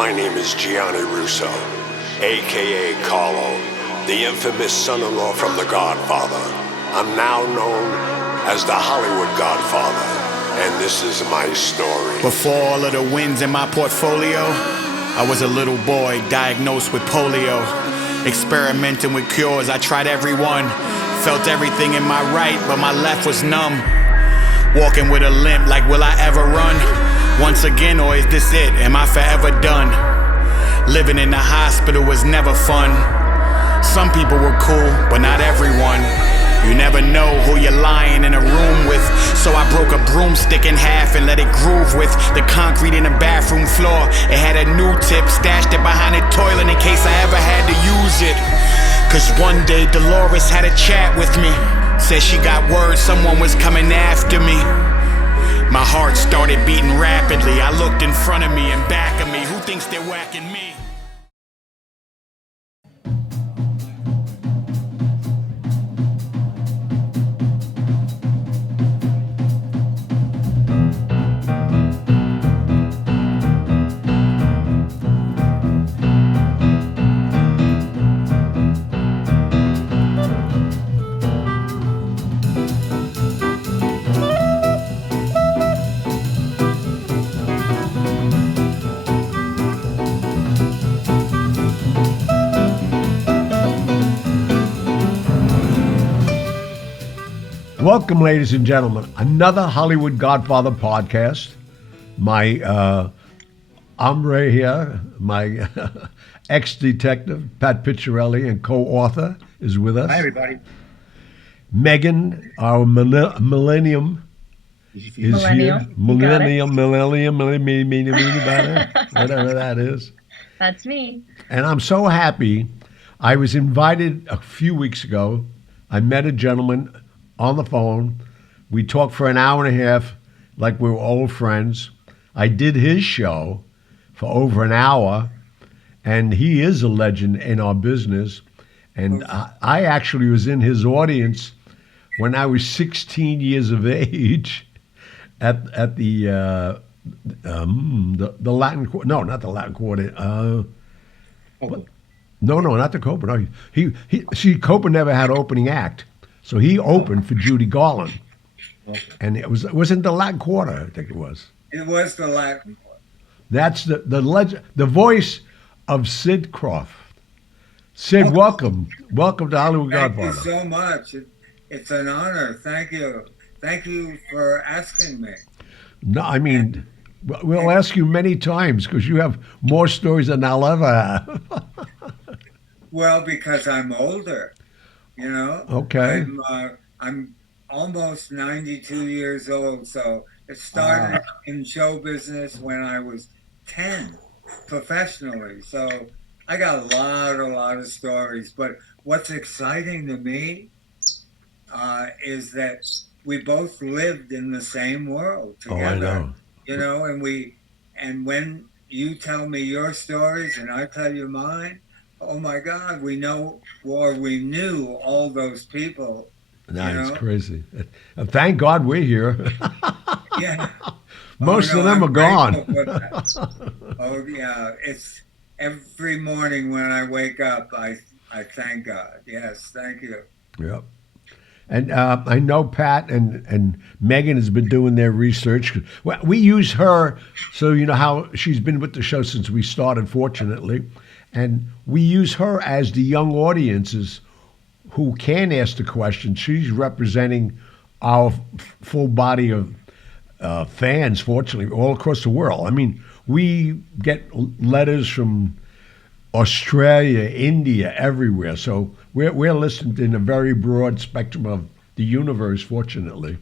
My name is Gianni Russo, a.k.a. Carlo, the infamous son-in-law from The Godfather. I'm now known as the Hollywood Godfather, and this is my story. Before all of the wins in my portfolio, I was a little boy diagnosed with polio. Experimenting with cures, I tried every one. Felt everything in my right, but my left was numb. Walking with a limp, like will I ever run? Once again, or is this it? Am I forever done? Living in the hospital was never fun. Some people were cool, but not everyone. You never know who you're lying in a room with. So I broke a broomstick in half and let it groove with the concrete in the bathroom floor. It had a new tip, stashed it behind the toilet in case I ever had to use it. Cause one day Dolores had a chat with me. Said she got word someone was coming after me. My heart started beating rapidly. I looked in front of me and back of me. Who thinks they're whacking me? Welcome, ladies and gentlemen, another Hollywood Godfather podcast. I'm Ray here. My ex-detective, Pat Picciarelli, and co-author is with us. Hi, everybody. Megan, our millennium, is here. Millennium, whatever that is. That's me. And I'm so happy. I was invited a few weeks ago. I met a gentleman on the phone. We talked for an hour and a half like we were old friends. I did his show for over an hour, and he is a legend in our business. And I actually was in his audience when I was 16 years of age at the Latin Quarter. No, not the Latin Quarter. No, not the Copa. No, see, Copa never had opening act. So he opened for Judy Garland, and it wasn't the Latin Quarter. I think it was. It was the Latin Quarter. That's the legend, the voice of Sid Krofft. Sid, welcome to Hollywood Godfather. Thank you so much. It's an honor. Thank you for asking me. No, I mean, we'll ask you many times because you have more stories than I'll ever have. Well, because I'm older. You know, okay. I'm almost 92 years old, so it started in show business when I was 10, professionally. So I got a lot of stories. But what's exciting to me is that we both lived in the same world together. Oh, I know. You know, and when you tell me your stories and I tell you mine. Oh my God, we knew all those people. It's crazy. Thank God we're here. Yeah. Most of them are gone. Oh yeah, it's every morning when I wake up, I thank God. Yes, thank you. Yep. And I know Pat and Megan has been doing their research. Well, we use her, so you know how she's been with the show since we started, fortunately. And we use her as the young audiences who can ask the question. She's representing our full body of fans, fortunately, all across the world. I mean, we get letters from Australia, India, everywhere. So we're listened in a very broad spectrum of the universe, fortunately.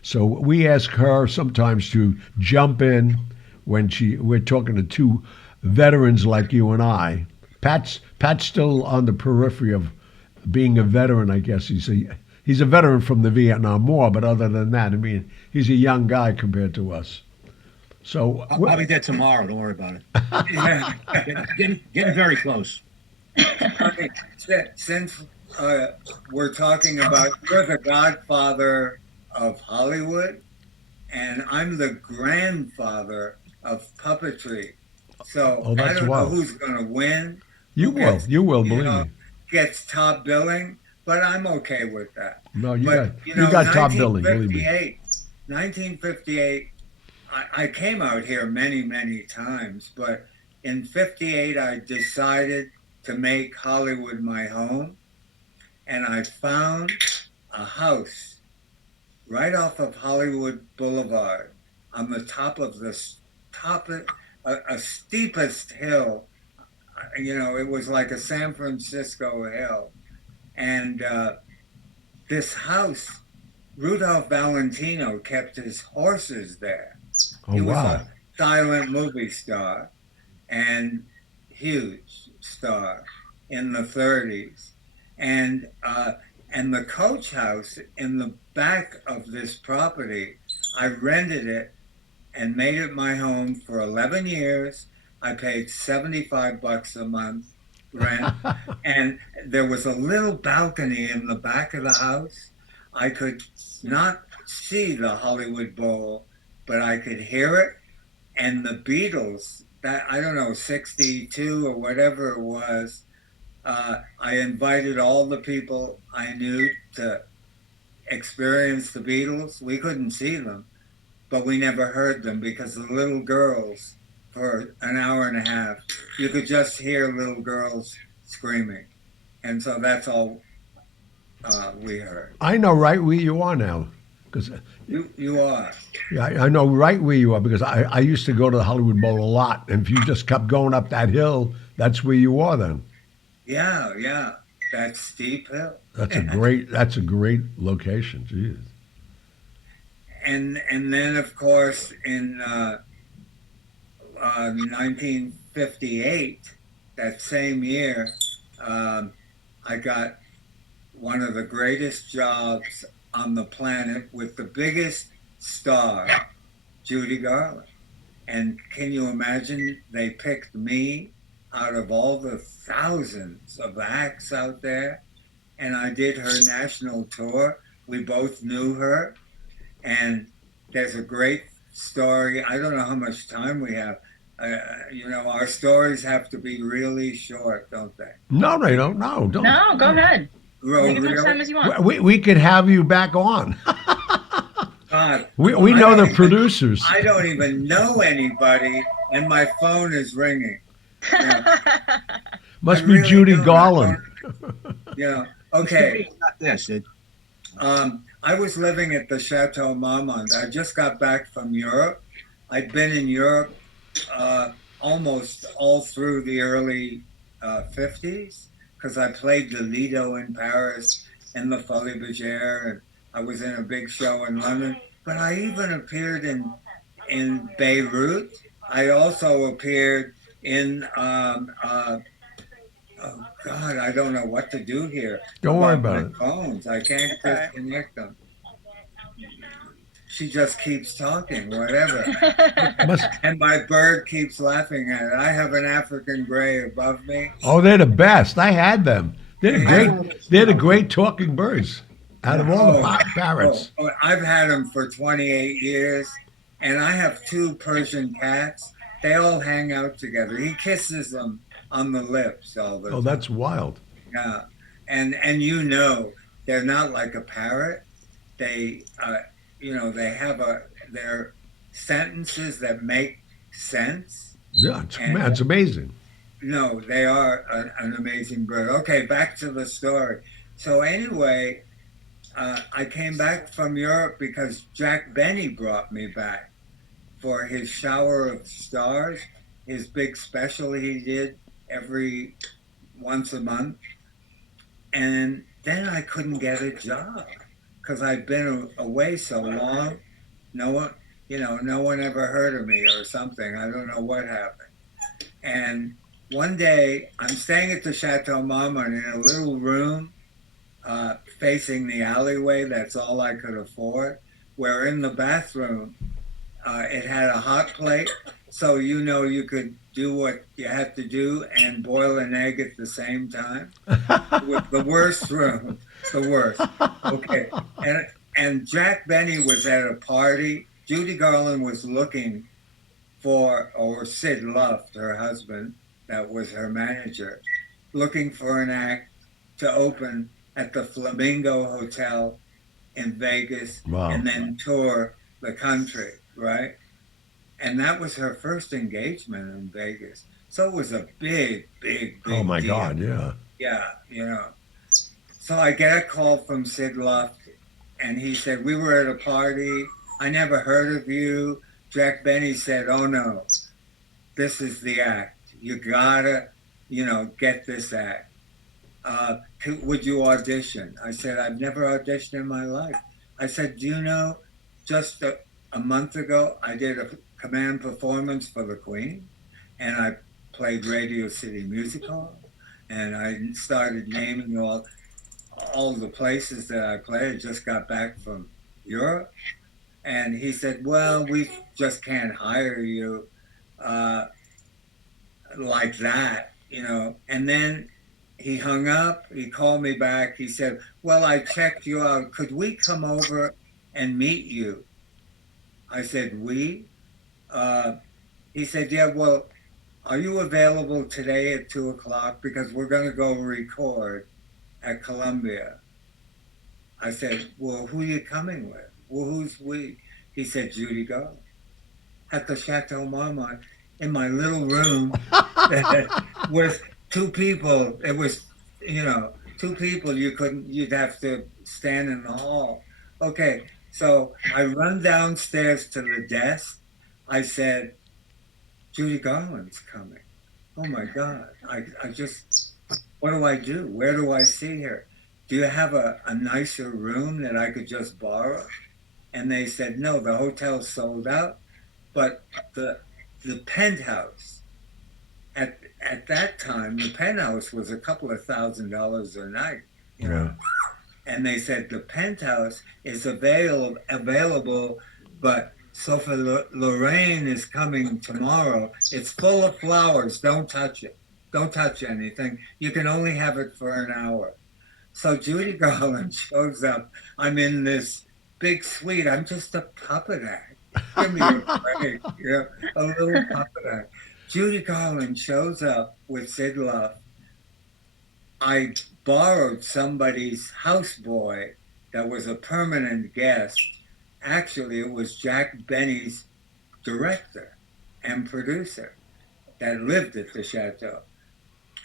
So we ask her sometimes to jump in when we're talking to two veterans like you and I. Pat's still on the periphery of being a veteran, I guess. He's a veteran from the Vietnam War, but other than that, I mean, he's a young guy compared to us. So I'll be there tomorrow. Don't worry about it. Getting very close. Since we're talking about you're the godfather of Hollywood, and I'm the grandfather of puppetry. So Oh, I that's don't know wild. who's going to win, You who will. gets, You will. you Believe know, me. gets top billing, but I'm okay with that. No, But, you got top billing. Believe me. 1958, I came out here many, many times, but in 58, I decided to make Hollywood my home, and I found a house right off of Hollywood Boulevard on the top of a steepest hill. It was like a San Francisco hill. And this house, Rudolph Valentino kept his horses there. Oh, He was wow. a silent movie star and huge star in the 30s. And the coach house in the back of this property, I rented it and made it my home for 11 years. I paid $75 a month rent. And there was a little balcony in the back of the house. I could not see the Hollywood Bowl, but I could hear it. And the Beatles, that I don't know, 62 or whatever it was, I invited all the people I knew to experience the Beatles. We couldn't see them, but we never heard them because the little girls, for an hour and a half, you could just hear little girls screaming. And so that's all we heard. I know right where you are now, because You are. yeah, I know right where you are because I used to go to the Hollywood Bowl a lot, and if you just kept going up that hill, that's where you are then. Yeah. That's steep hill. That's a great location. Jeez. And then, of course, in 1958, that same year, I got one of the greatest jobs on the planet with the biggest star, Judy Garland. And can you imagine they picked me out of all the thousands of acts out there? And I did her national tour. We both knew her. And there's a great story. I don't know how much time we have. Our stories have to be really short, don't they? No, they don't. No, don't. No, go ahead. Oh, Take as much really? time as you want. We could have you back on. God, We I know don't the even- producers. I don't even know anybody, and my phone is ringing. Must I be really Judy don't. Garland. Okay. It's not there, Sid. I was living at the Chateau Marmont. I just got back from Europe. I'd been in Europe almost all through the early 50s because I played the Lido in Paris and the Folies Bergère, and I was in a big show in London. But I even appeared in Beirut. I also appeared in oh God, I don't know what to do here. Don't worry about my it. phones. I can't disconnect them. She just keeps talking, whatever. Must, And my bird keeps laughing at it. I have an African gray above me. oh, they're the best. I had them. They're the great talking birds out of all the parrots. I've had them for 28 years, and I have two Persian cats. They all hang out together. He kisses them on the lips all the Oh, time. that's wild. Yeah, and they're not like a parrot. They they have their sentences that make sense. Yeah, it's amazing. No, they are an amazing bird. Okay, back to the story. So anyway, I came back from Europe because Jack Benny brought me back for his Shower of Stars, his big special he did every once a month. And then I couldn't get a job because I'd been away so long. No one ever heard of me or something. I don't know what happened. And one day, I'm staying at the Chateau Marmont in a little room facing the alleyway. That's all I could afford. Where in the bathroom, it had a hot plate, so you could do what you had to do and boil an egg at the same time. With the worst room, the worst. Okay, and Jack Benny was at a party. Judy Garland was looking or Sid Luft, her husband, that was her manager, looking for an act to open at the Flamingo Hotel in Vegas Wow. and then tour the country, right? And that was her first engagement in Vegas. So it was a big, big, Oh big my deal. God, yeah. Yeah, So I get a call from Sid Luft, and he said, "We were at a party. I never heard of you." Jack Benny said, "Oh no, this is the act. You gotta, get this act. Would you audition?" I said, "I've never auditioned in my life." I said, "Do you know, just a month ago, I did a command performance for the Queen, and I played Radio City Music Hall, and I started naming all the places that I played. I just got back from Europe." And he said, "Well, we just can't hire you uh, like that. And then he hung up. He called me back. He said, "Well, I checked you out. Could we come over and meet you?" I said, "We?" Uh, he said, "Yeah, well, are you available today at 2 o'clock? Because we're going to go record at Columbia." I said, "Well, who are you coming with?" "Well, who's we?" He said, "Judy Garland at the Chateau Marmont in my little room with two people. It was, two people. You'd have to stand in the hall." Okay, so I run downstairs to the desk. I said, "Judy Garland's coming." Oh my God. I just, what do I do? Where do I see her? "Do you have a nicer room that I could just borrow?" And they said, "No, the hotel's sold out, but the penthouse at that time, the penthouse was a couple of $1,000 a night, you know." And they said the penthouse is available, but Sophie Lorraine is coming tomorrow. It's full of flowers. Don't touch it. Don't touch anything. You can only have it for an hour. So Judy Garland shows up. I'm in this big suite. I'm just a puppet act. Give me a break. A little puppet act. Judy Garland shows up with Sid Luft. I borrowed somebody's houseboy that was a permanent guest. Actually, it was Jack Benny's director and producer that lived at the chateau.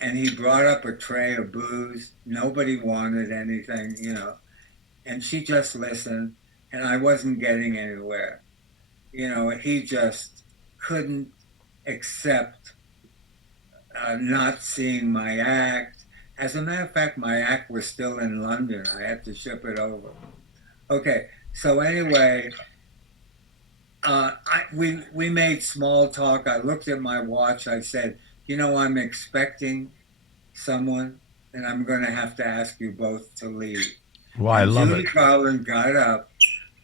And he brought up a tray of booze. Nobody wanted anything. And she just listened, and I wasn't getting anywhere. He just couldn't accept not seeing my act. As a matter of fact, my act was still in London. I had to ship it over. Okay, so anyway, we made small talk. I looked at my watch. I said, "I'm expecting someone, and I'm going to have to ask you both to leave." Well, I love Judy it. Garland got up.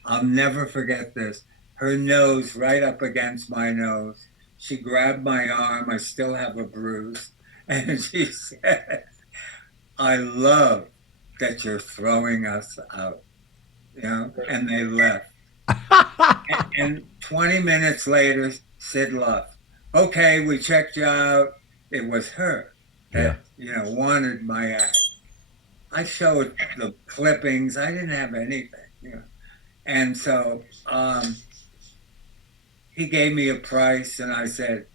I'll never forget this. Her nose right up against my nose. She grabbed my arm. I still have a bruise. And she said, "I love that you're throwing us out." And they left. And 20 minutes later, Sid Luft. "Okay, we checked you out." It was her that, wanted my act. I showed the clippings. I didn't have anything. And so he gave me a price, and I said,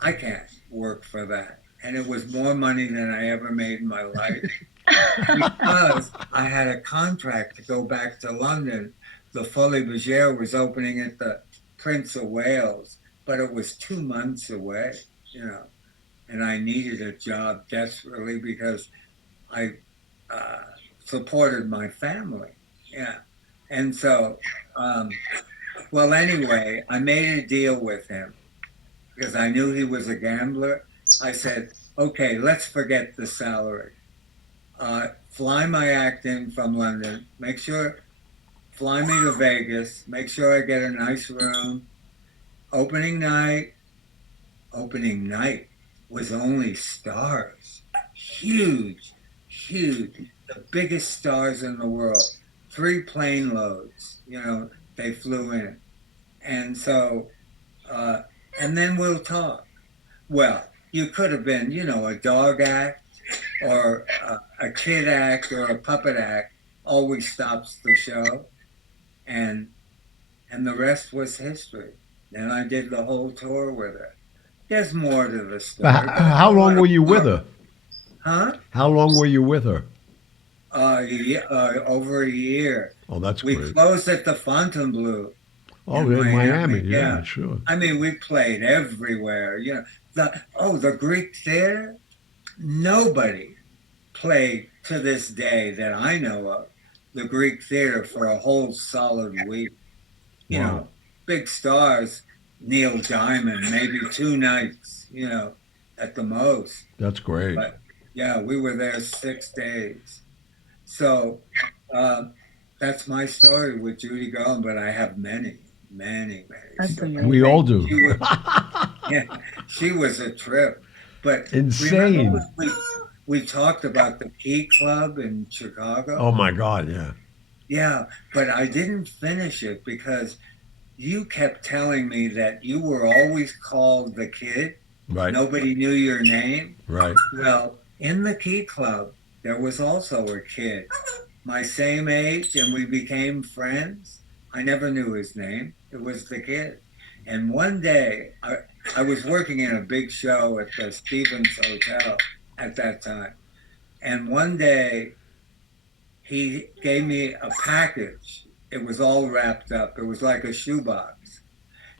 "I can't work for that." And it was more money than I ever made in my life because I had a contract to go back to London. The Folie Bergère was opening at the Prince of Wales, but it was 2 months away. And I needed a job desperately because I supported my family. Yeah. And so, well, anyway, I made a deal with him because I knew he was a gambler. I said, "Okay, let's forget the salary. Fly my act in from London. Fly me to Vegas. Make sure I get a nice room. Opening night was only stars. Huge, huge. The biggest stars in the world. 3 plane loads, they flew in. And so and then we'll talk. Well, you could have been, a dog act or a kid act or a puppet act. Always stops the show, and the rest was history. Then I did the whole tour with her. There's more to the story. How long were you with her? Huh? How long were you with her? Over a year. Oh, that's We great. closed at the Fontainebleau. Oh, in in Miami. Yeah, sure. I mean, we played everywhere. The Greek Theater. Nobody played to this day that I know of the Greek Theater for a whole solid week. Wow. Big stars, Neil Diamond, maybe 2 nights, at the most. That's great. But yeah, we were there 6 days. So that's my story with Judy Garland, but I have many, many, many stories. We all do. She was a trip. But Insane. remember we talked about the Key Club in Chicago? Oh my God, yeah. Yeah, but I didn't finish it because you kept telling me that you were always called the Kid. Right. Nobody knew your name. Right. Well, in the Key Club, there was also a kid, my same age, and we became friends. I never knew his name. It was the Kid. And one day, I was working in a big show at the Stevens Hotel at that time. And one day, he gave me a package. It was all wrapped up. It was like a shoebox.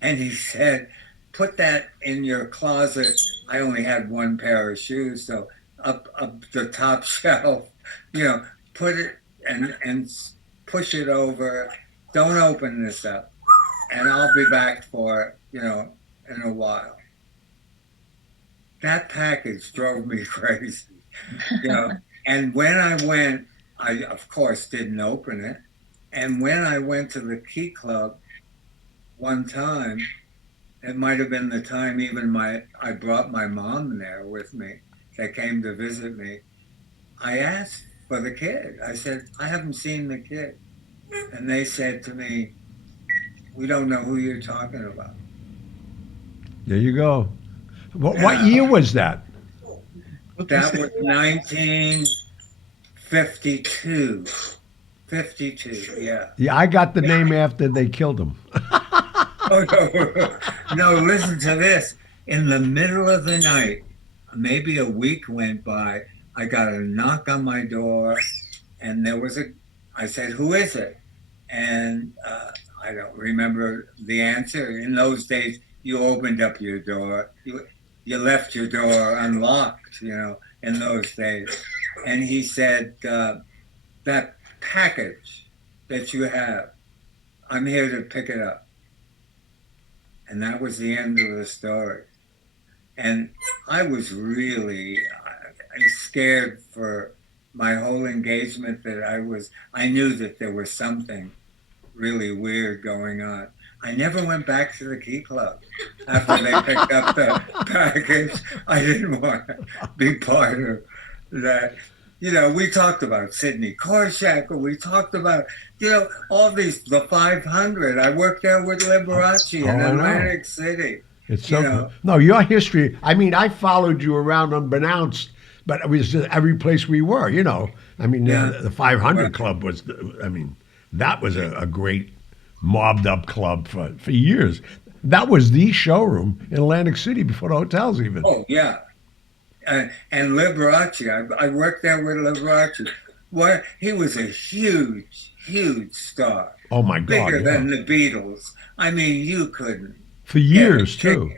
And he said, put that in your closet. I only had one pair of shoes, so up the top shelf, put it and push it over. Don't open this up. And I'll be back for it, in a while. That package drove me crazy, And when I went, I, of course, didn't open it. And when I went to the Key Club one time, it might have been the time even I brought my mom there with me that came to visit me. I asked for the Kid. I said, I haven't seen the Kid. And they said to me, we don't know who you're talking about. There you go. What year was that? That was 1952. 52, yeah. Yeah, I got the name after they killed him. Oh, no, listen to this. In the middle of the night, maybe a week went by, I got a knock on my door, and I said, who is it? And I don't remember the answer. In those days, you opened up your door. You left your door unlocked, in those days. And he said, that package that you have, I'm here to pick it up. And that was the end of the story. And I was really scared for my whole engagement that I knew that there was something really weird going on. I never went back to the Key Club after they picked up the package. I didn't want to be part of that. We talked about Sidney Korshak, or we talked about, all these, the 500. I worked there with Liberace in Atlantic City. It's so cool. No, your history, I mean, I followed you around unbeknownst, but it was just every place we were, I mean, the 500 Club was, that was a great mobbed up club for years. That was the showroom in Atlantic City before the hotels even. Oh, yeah. And Liberace, I worked there with Liberace. He was a huge, huge star. Oh, my God. Bigger than the Beatles. I mean, you couldn't. For years, too.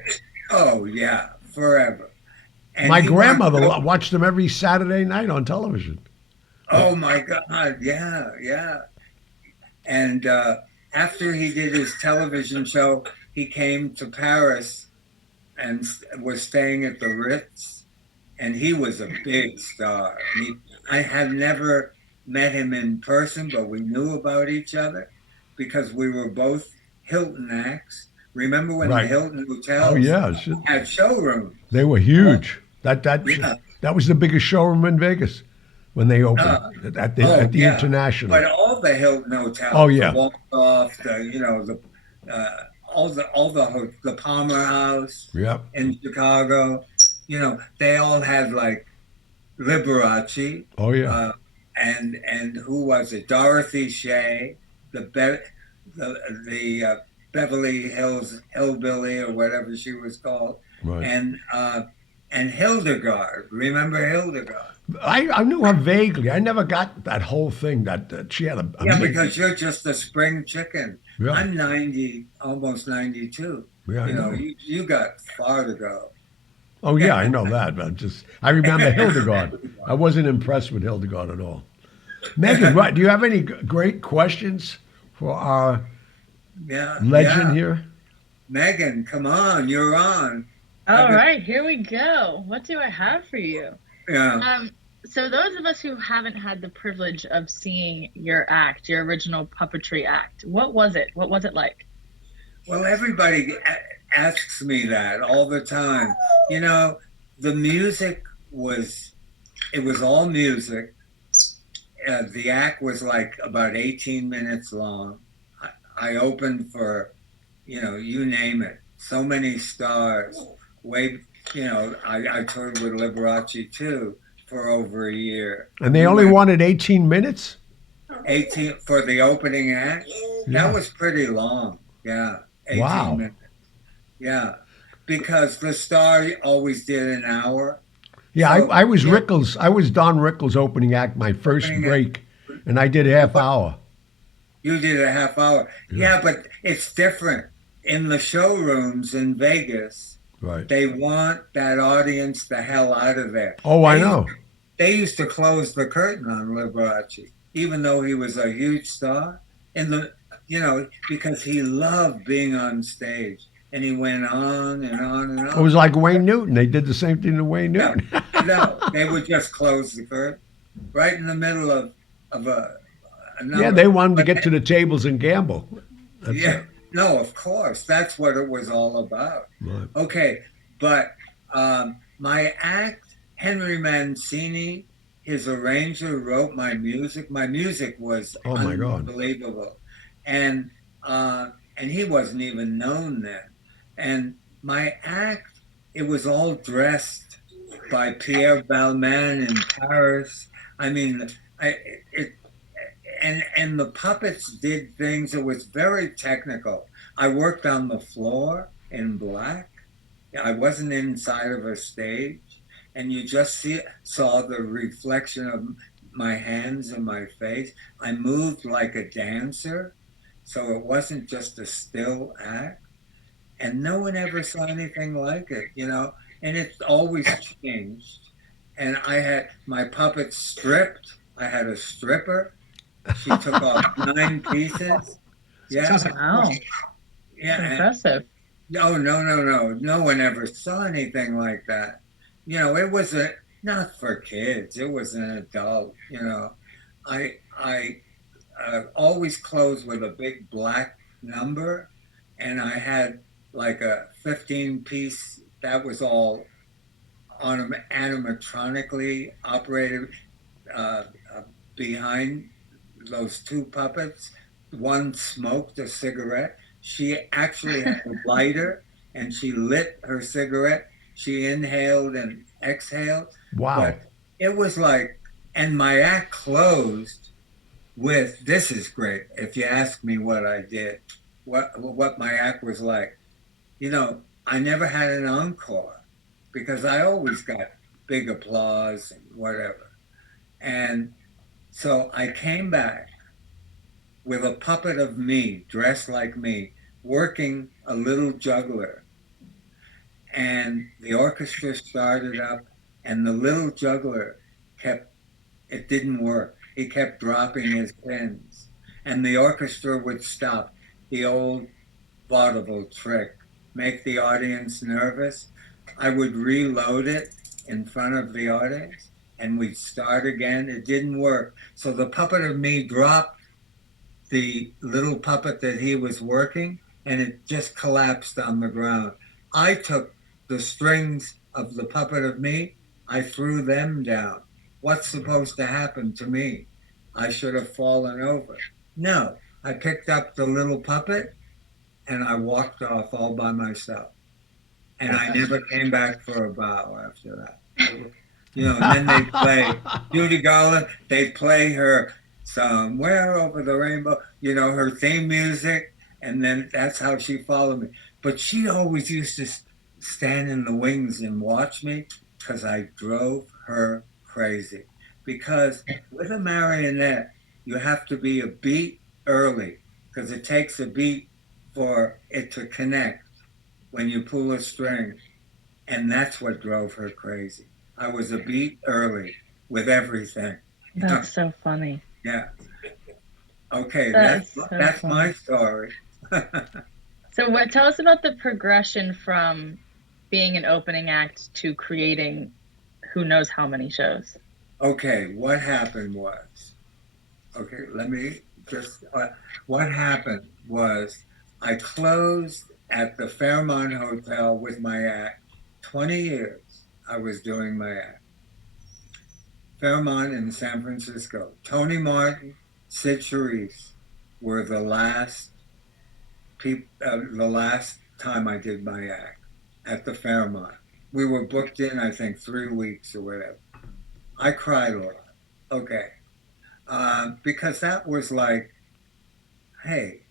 Oh, yeah, forever. And my grandmother watched them every Saturday night on television. Oh, my God, yeah. And after he did his television show, he came to Paris and was staying at the Ritz. And he was a big star. I had never met him in person, but we knew about each other because we were both Hilton acts. Remember when the Hilton hotels had showrooms? They were huge. That was the biggest showroom in Vegas when they opened at the International. But all the Hilton hotels, the Waldorf, the Palmer House Yep. in Chicago, they all had like Liberace, Oh yeah. and who was it? Dorothy Shea, the Beverly Hills Hillbilly or whatever she was called, Right. and Hildegard. Remember Hildegard? I knew her vaguely. I never got that whole thing that she had a Yeah, because you're just a spring chicken. Yeah. I'm 90, almost 92. Yeah, I know. You got far to go. Oh yeah, I know that. But I remember Hildegard. I wasn't impressed with Hildegard at all. Megan, what do you have any great questions for our legend here? Megan, come on, you're on. All right, here we go. What do I have for you? Yeah. So those of us who haven't had the privilege of seeing your act, your original puppetry act, what was it? What was it like? Well, everybody asks me that all the time. The music it was all music. The act was like about 18 minutes long. I opened for, you name it, so many stars. I toured with Liberace too for over a year. And they only wanted 18 minutes? 18 for the opening act? Yeah. That was pretty long. Yeah. 18 Wow. minutes. Yeah. Because the star always did an hour. Yeah, So, I was Rickles. I was Don Rickles' opening act, my first Opening break, and I did a half hour. You did a half hour. Yeah, but it's different. In the showrooms in Vegas, Right. they want that audience the hell out of there. Oh, I know. They used to close the curtain on Liberace, even though he was a huge star. Because he loved being on stage. And he went on and on and on. It was like Wayne Newton. They did the same thing to Wayne Newton. No, they would just close the curtain right in the middle of a number. Yeah, they wanted to get to the tables and gamble. That's it. No, of course. That's what it was all about. Right. Okay, but my act, Henry Mancini, his arranger, wrote my music. My music was Oh, my God. unbelievable. And he wasn't even known then. And my act, it was all dressed by Pierre Balmain in Paris. I mean, and the puppets did things. It was very technical. I worked on the floor in black. I wasn't inside of a stage, and you just saw the reflection of my hands and my face. I moved like a dancer, so it wasn't just a still act. And no one ever saw anything like it, and it's always changed. And I had my puppets stripped. I had a stripper. She took off 9 pieces. Yeah. Sounds like Wow, Yeah. impressive. No. No one ever saw anything like that. It was not for kids. It was an adult. I always closed with a big black number, and I had like a 15-piece. That was all animatronically operated behind those 2 puppets. One smoked a cigarette. She actually had a lighter, and she lit her cigarette. She inhaled and exhaled. Wow. But it was like, and my act closed with, this is great. If you ask me what I did, what my act was like, I never had an encore because I always got big applause and whatever. And so I came back with a puppet of me, dressed like me, working a little juggler. And the orchestra started up, and the little juggler it didn't work. He kept dropping his pins. And the orchestra would stop. The old vaudeville trick, make the audience nervous. I would reload it in front of the audience, and we'd start again. It didn't work. So the puppet of me dropped the little puppet that he was working, and it just collapsed on the ground. I took the strings of the puppet of me, I threw them down. What's supposed to happen to me? I should have fallen over. No, I picked up the little puppet and I walked off all by myself. And I never came back for a bow after that. You know, and then they play Judy Garland, they play her Somewhere Over the Rainbow, you know, her theme music, and then that's how she followed me. But she always used to stand in the wings and watch me because I drove her crazy. Because with a marionette, you have to be a beat early because it takes a beat for it to connect when you pull a string. And that's what drove her crazy. I was a beat early with everything. That's so funny. Yeah. Okay, That's that's so my funny. story. So tell us about the progression from being an opening act to creating who knows how many shows. Okay, what happened was, okay, let me just, what happened was I closed at the Fairmont Hotel with my act. 20 years I was doing my act. Fairmont in San Francisco. Tony Martin, Sid Krofft were the last the last time I did my act at the Fairmont. We were booked in, I think, 3 weeks or whatever. I cried a lot. Okay. Because that was like, hey,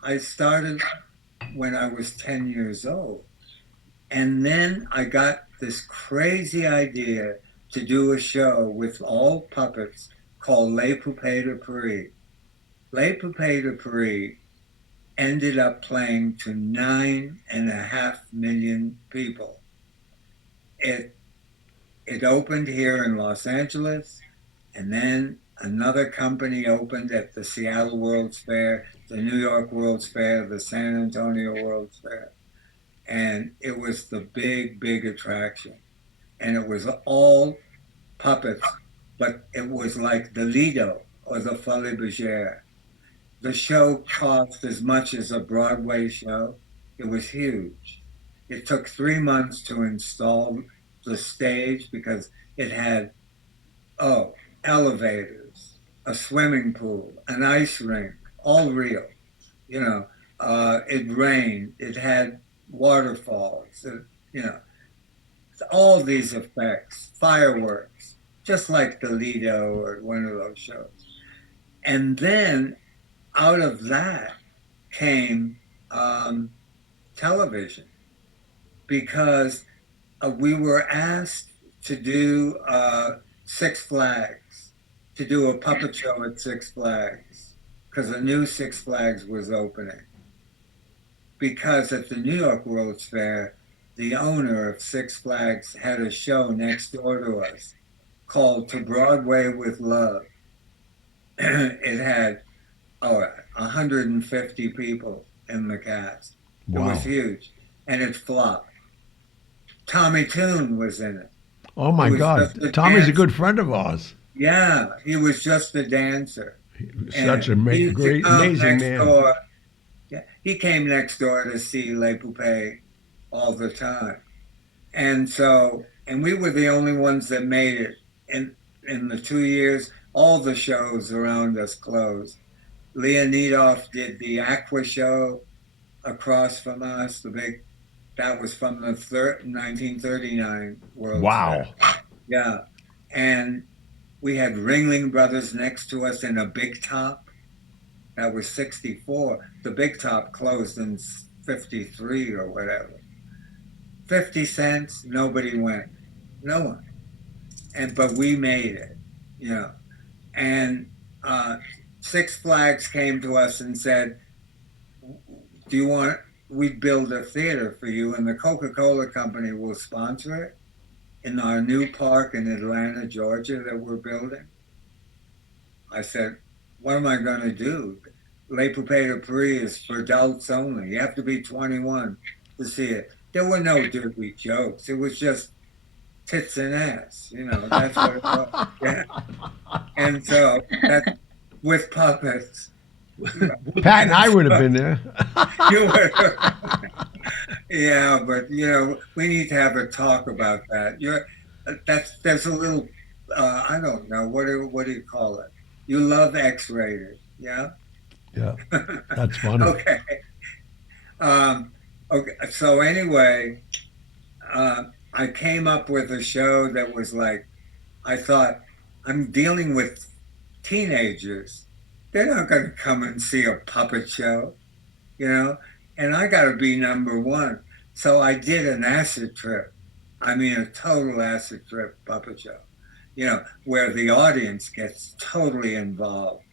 I started when I was 10 years old. And then I got this crazy idea to do a show with all puppets called Les Poupées de Paris. Les Poupées de Paris ended up playing to 9.5 million people. It opened here in Los Angeles, and then another company opened at the Seattle World's Fair, the New York World's Fair, the San Antonio World's Fair. And it was the big attraction. And it was all puppets, but it was like the Lido or the Folies Bergère. The show cost as much as a Broadway show. It was huge. It took 3 months to install the stage because it had, elevators, a swimming pool, an ice rink, all real. You know, it rained, it had waterfalls, you know, all these effects, fireworks, just like the Lido or one of those shows. And then out of that came television, because we were asked to do Six Flags, to do a puppet show at Six Flags, because a new Six Flags was opening. Because at the New York World's Fair, the owner of Six Flags had a show next door to us called To Broadway with Love. It had 150 people in the cast. Wow. It was huge, and it flopped. Tommy Tune was in it. Oh my God! Tommy's a good friend of ours. Yeah, he was just a dancer. Such a great, amazing man. Door. Yeah, he came next door to see Les Poupées all the time, and we were the only ones that made it. In the 2 years, all the shows around us closed. Leonidov did the Aqua show across from us. That was from the 1939 World Wow. Fair. Yeah, and we had Ringling Brothers next to us in a Big Top. That was 1964. The Big Top closed in 1953 or whatever. 50 cents, nobody went. No one. But we made it, you know. And Six Flags came to us and said, do you want, we'd build a theater for you, and the Coca-Cola company will sponsor it in our new park in Atlanta, Georgia that we're building. I said, what am I going to do? Les Poupées de Paris is for adults only. You have to be 21 to see it. There were no dirty jokes. It was just tits and ass, you know, that's what it was. Yeah. And so that's with puppets. Pat and I would have been there. You were. Yeah, but you know, we need to have a talk about that. There's a little, I don't know, what do you call it? You love X-rated, yeah? Yeah, that's funny. Okay. Okay, so anyway, I came up with a show that was like, I thought, I'm dealing with teenagers. They're not going to come and see a puppet show, you know, and I got to be number one. So I did an acid trip. I mean, a total acid trip puppet show, where the audience gets totally involved.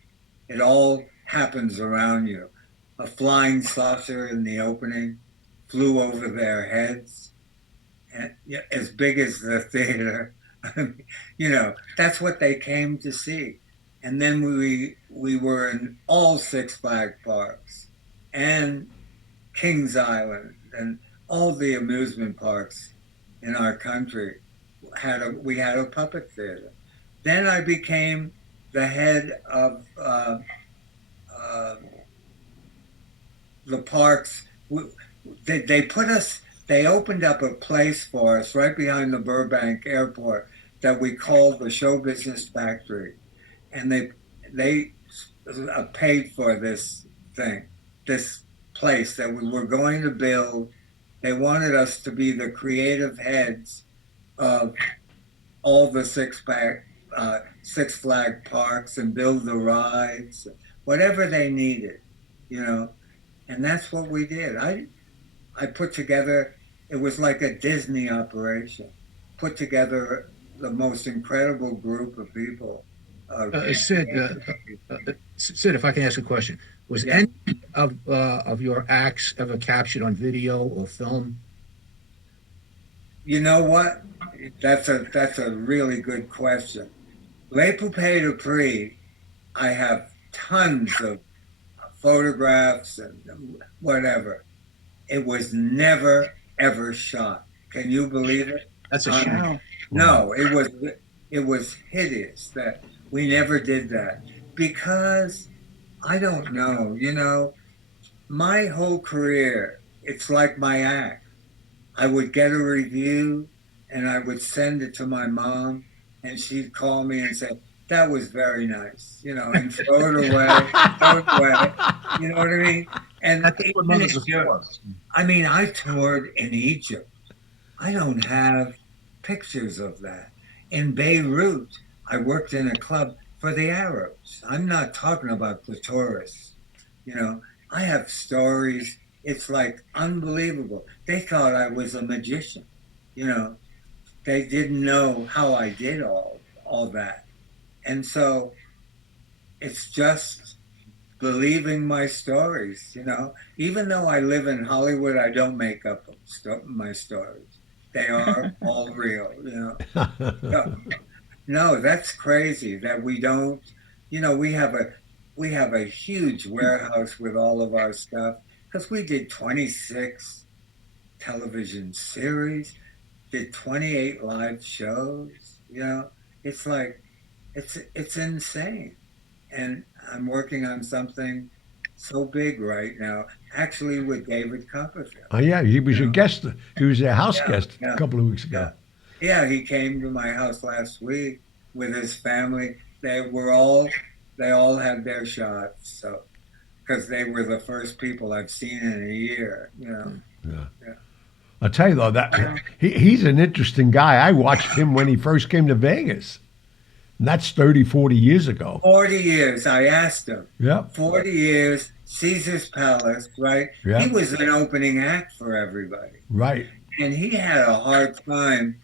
It all happens around you. A flying saucer in the opening flew over their heads, and as big as the theater. That's what they came to see. And then we were in all Six Flag parks and Kings Island and all the amusement parks in our country we had a puppet theater. Then I became the head of the parks. They opened up a place for us right behind the Burbank airport that we called the Show Business Factory. And they paid for this place that we were going to build. They wanted us to be the creative heads of all the Six Flag parks and build the rides, whatever they needed, and that's what we did. I put together, it was like a Disney operation, put together the most incredible group of people. Sid, if I can ask a question, was any of your acts ever captured on video or film? You know what? That's a really good question. Les Poupées de Prix, I have tons of photographs and whatever. It was never ever shot. Can you believe it? That's a shame. No, it was hideous that we never did that because I don't know. My whole career, it's like my act. I would get a review and I would send it to my mom and she'd call me and say, that was very nice, and throw it away, you know what I mean? And I toured in Egypt. I don't have pictures of that. In Beirut, I worked in a club for the Arabs. I'm not talking about the tourists. I have stories. It's like unbelievable. They thought I was a magician. They didn't know how I did all that. And so it's just believing my stories, Even though I live in Hollywood, I don't make up my stories. They are all real, No, that's crazy that we don't, we have a huge warehouse with all of our stuff because we did 26 television series, did 28 live shows, It's like, it's insane. And I'm working on something so big right now, actually with David Copperfield. Oh, yeah, he was your guest. He was a house guest a couple of weeks ago. Yeah, he came to my house last week with his family. They all had their shots, so because they were the first people I've seen in a year, Yeah. I'll tell you though that he's an interesting guy. I watched him when he first came to Vegas. And that's 30, 40 years ago. 40 years, I asked him. Yeah. 40 years, Caesar's Palace, right? Yeah. He was an opening act for everybody. Right. And he had a hard time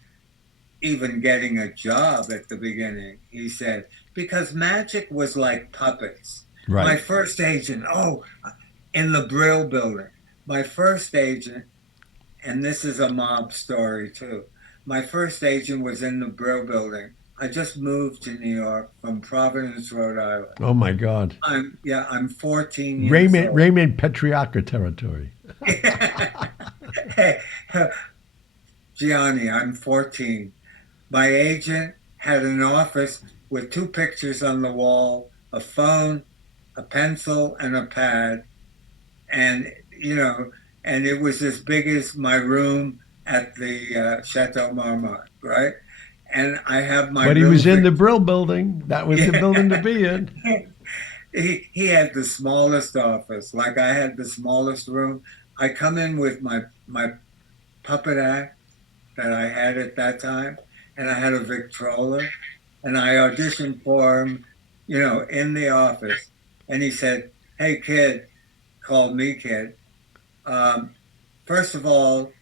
even getting a job at the beginning, he said, because magic was like puppets. Right. My first agent, in the Brill building, my first agent, and this is a mob story too, my first agent was in the Brill building. I just moved to New York from Providence, Rhode Island. Oh my God. I'm 14 years old. Raymond Petriarca territory. Hey, Gianni, I'm 14. My agent had an office with 2 pictures on the wall, a phone, a pencil, and a pad. And, and it was as big as my room at the Chateau Marmont, right? And I have my. But he was in the Brill building. That was the building to be in. He had the smallest office, like I had the smallest room, I come in with my puppet act that I had at that time, and I had a Victrola, and I auditioned for him, in the office, and he said, "Hey, kid," called me kid. Um, First of all,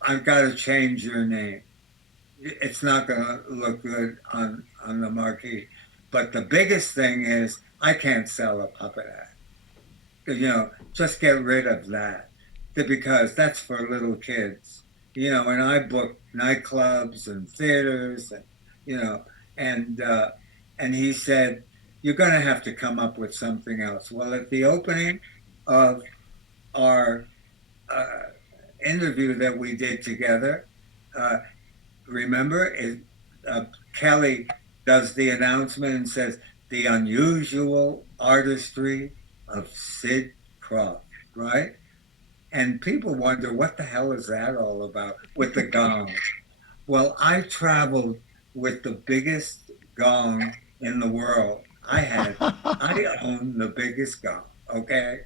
I've got to change your name. It's not going to look good on the marquee. But the biggest thing is I can't sell a puppet act. Just get rid of that because that's for little kids. And I book nightclubs and theaters, and you know, and uh, and he said, "You're going to have to come up with something else." Well, at the opening of our uh, interview that we did together, uh, remember, Kelly does the announcement and says, "The unusual artistry of Sid Krofft," right? And people wonder, what the hell is that all about with the gong? Well, I traveled with the biggest gong in the world. I own the biggest gong, okay?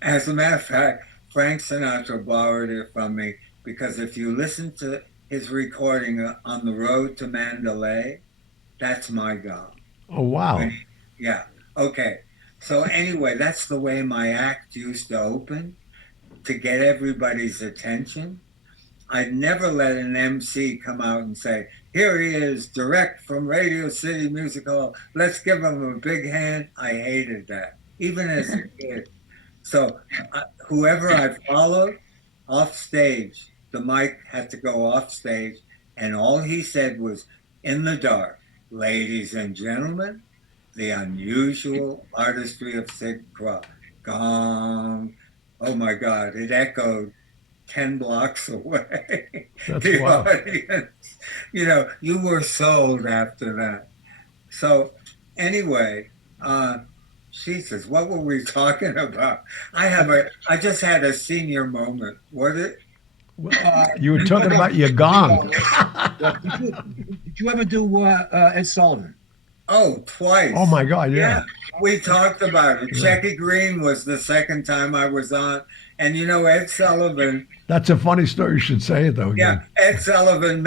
As a matter of fact, Frank Sinatra borrowed it from me because if you listen to his recording on the road to Mandalay, that's my gong. Oh, wow. Yeah. Okay. So anyway, that's the way my act used to open to get everybody's attention. I'd never let an MC come out and say, "Here he is, direct from Radio City Music Hall. Let's give him a big hand." I hated that, even as a kid. So whoever I followed off stage, the mic had to go off stage, and all he said was, "In the dark, ladies and gentlemen, the unusual artistry of Sid Krofft." Gong. Oh my God, it echoed 10 blocks away. That's The wild. audience, you were sold after that. So anyway, Jesus, what were we talking about? I just had a senior moment. Was it? You were talking about your gong. Did you ever do Ed Sullivan? Oh, twice. Oh my God, yeah. Yeah, we talked about it. Shecky Green was the second time I was on. And Ed Sullivan, That's a funny story. You should say it though. yeah, Again. Ed Sullivan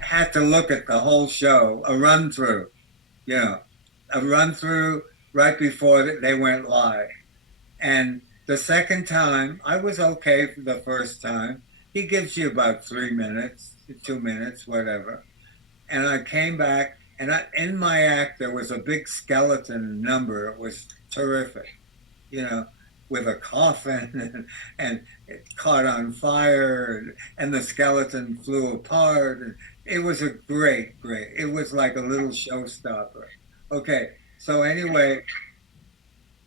had to look at the whole show, a run through, a run through right before they went live. And the second time, I was okay for the first time. He gives you about 3 minutes, 2 minutes, whatever. And I came back, and in my act, there was a big skeleton number. It was terrific, with a coffin, and it caught on fire, and the skeleton flew apart. And it was a great. It was like a little showstopper. Okay, so anyway,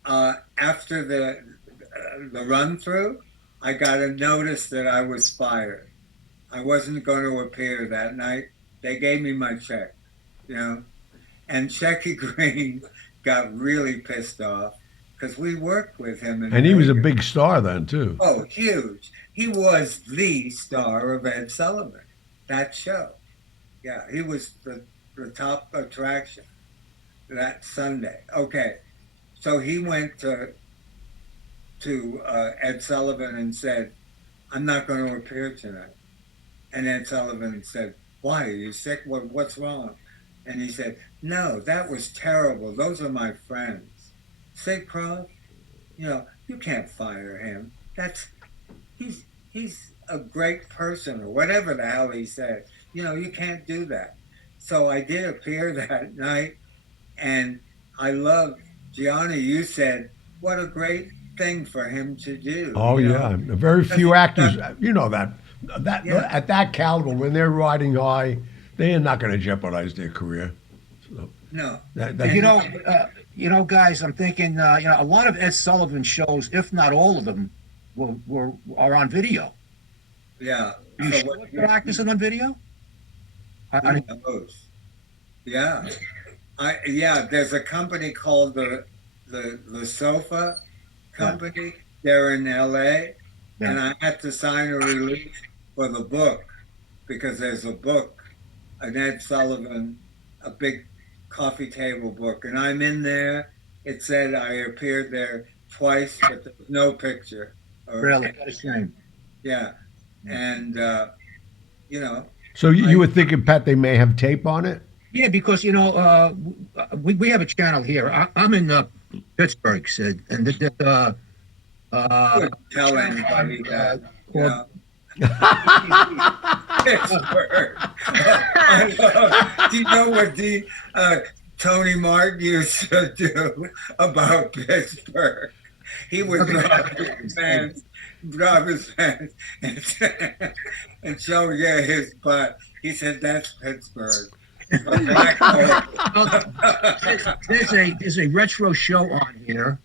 after the run through, I got a notice that I was fired. I wasn't going to appear that night. They gave me my check, and Shecky Green got really pissed off because we worked with him. And he was a big star then too. Oh, huge. He was the star of Ed Sullivan, that show. Yeah, he was the top attraction that Sunday. Okay, so he went to Ed Sullivan and said, "I'm not going to appear tonight." And Ed Sullivan said, "Why? Are you sick? What's wrong?" And he said, "No, that was terrible. Those are my friends. Sid Krofft, you can't fire him. He's a great person," or whatever the hell he said. You can't do that. So I did appear that night, and I loved Gianni. You said, what a great thing for him to do. Oh yeah, very few actors. That Yeah. At that caliber, when they're riding high, they are not going to jeopardize their career. So No. Guys, I'm thinking, a lot of Ed Sullivan shows, if not all of them, are on video. Yeah. Are you sure they're actors on video? Who knows? Yeah. There's a company called the Sofa Company. They're in LA. Yeah. And I had to sign a release for the book because there's a book, an Ed Sullivan, a big coffee table book. And I'm in there. It said I appeared there twice, but there was no picture. Really? What a shame. Yeah, and you know, So you, I you were thinking, Pat, they may have tape on it? Yeah, because we have a channel here. I'm in Pittsburgh, Sid, and wouldn't tell channel anybody that. You called know, Pittsburgh. Do you know what Tony Martin used to do about Pittsburgh? He would drive his fans, and show his butt. He said, "That's Pittsburgh." A black hole. there's a retro show on Yeah.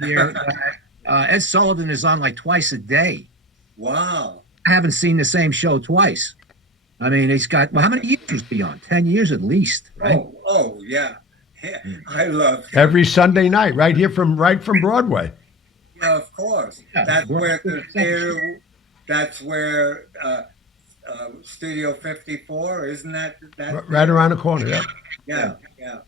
here that Ed Sullivan is on like twice a day. Wow. I haven't seen the same show twice. I mean, he's got, well, how many years was he on? 10 years at least, right? Oh, yeah. I love him. Every Sunday night, right from Broadway. Yeah, of course. Yeah, That's we're- where the theater. That's where Studio 54. Isn't that? Right around the corner, yeah. Yeah.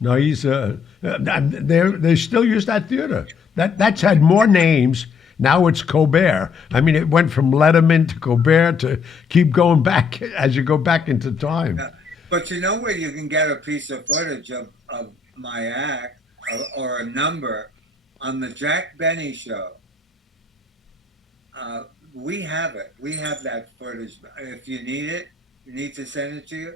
No, he's they still use that theater. That's had more names. Now it's Colbert. I mean, it went from Letterman to Colbert to keep going back as you go back into time. Yeah. But you know where you can get a piece of footage of my act or a number on the Jack Benny show. We have it. We have that footage. If you need it, you need to send it to you.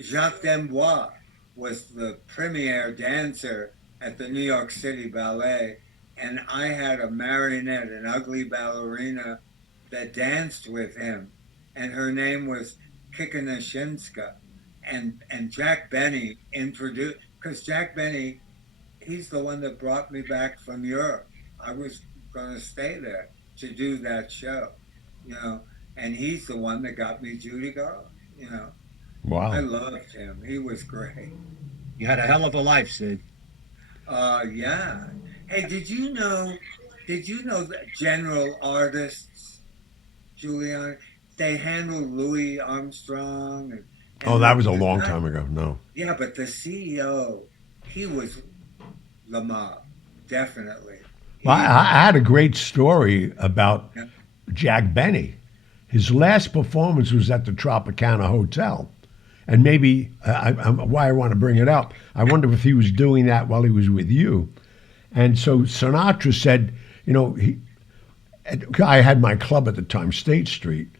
Jacques Dembois was the premier dancer at the New York City Ballet, and I had a marionette, an ugly ballerina that danced with him, and her name was Kikanashinska. And Jack Benny introduced, because Jack Benny, he's the one that brought me back from Europe. I was going to stay there to do that show, and he's the one that got me Judy Garland, I Wow. loved him. He was great. You had a hell of a life, Sid. Yeah. Hey, did you know that general artists, Julian, they handled Louis Armstrong and Oh, that was a long time ago. No. Yeah, but the CEO, he was the mob, definitely. Well, I had a great story about Jack Benny. His last performance was at the Tropicana Hotel. And maybe why I want to bring it up, I wonder if he was doing that while he was with you. And so Sinatra said, I had my club at the time, State Street.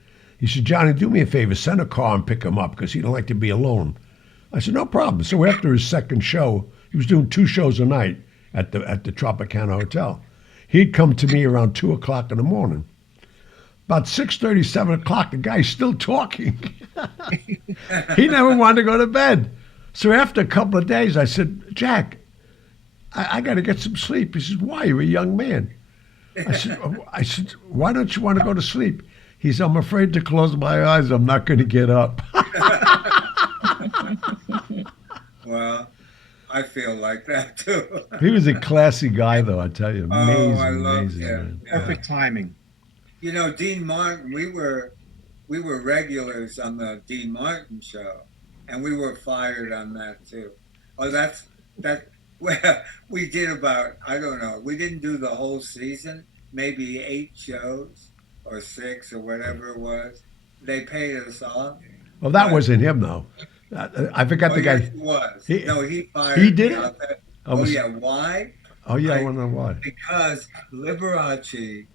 He said, Johnny, do me a favor, send a car and pick him up because he don't like to be alone. I said, no problem. So after his second show, he was doing 2 shows a night at the Tropicana Hotel. He'd come to me around 2 o'clock in the morning. About 6:30, 7 o'clock, the guy's still talking. He never wanted to go to bed. So after a couple of days, I said, Jack, I got to get some sleep. He says, why? You're a young man. I said, why don't you want to go to sleep? He said, I'm afraid to close my eyes. I'm not going to get up. Well, I feel like that too. He was a classy guy, though, I tell you. Amazing, I loved amazing, him. man. Perfect timing. Dean Martin, we were regulars on the Dean Martin show, and we were fired on that too. Oh, that. Well, we did about, I don't know, we didn't do the whole season, maybe 8 shows or 6 or whatever it was. They paid us off. Well, that wasn't him, though. I forgot the guy. Yes, he was. He fired He did me it? out there. I was- yeah, why? Oh, yeah, I want to know why. Because Liberace,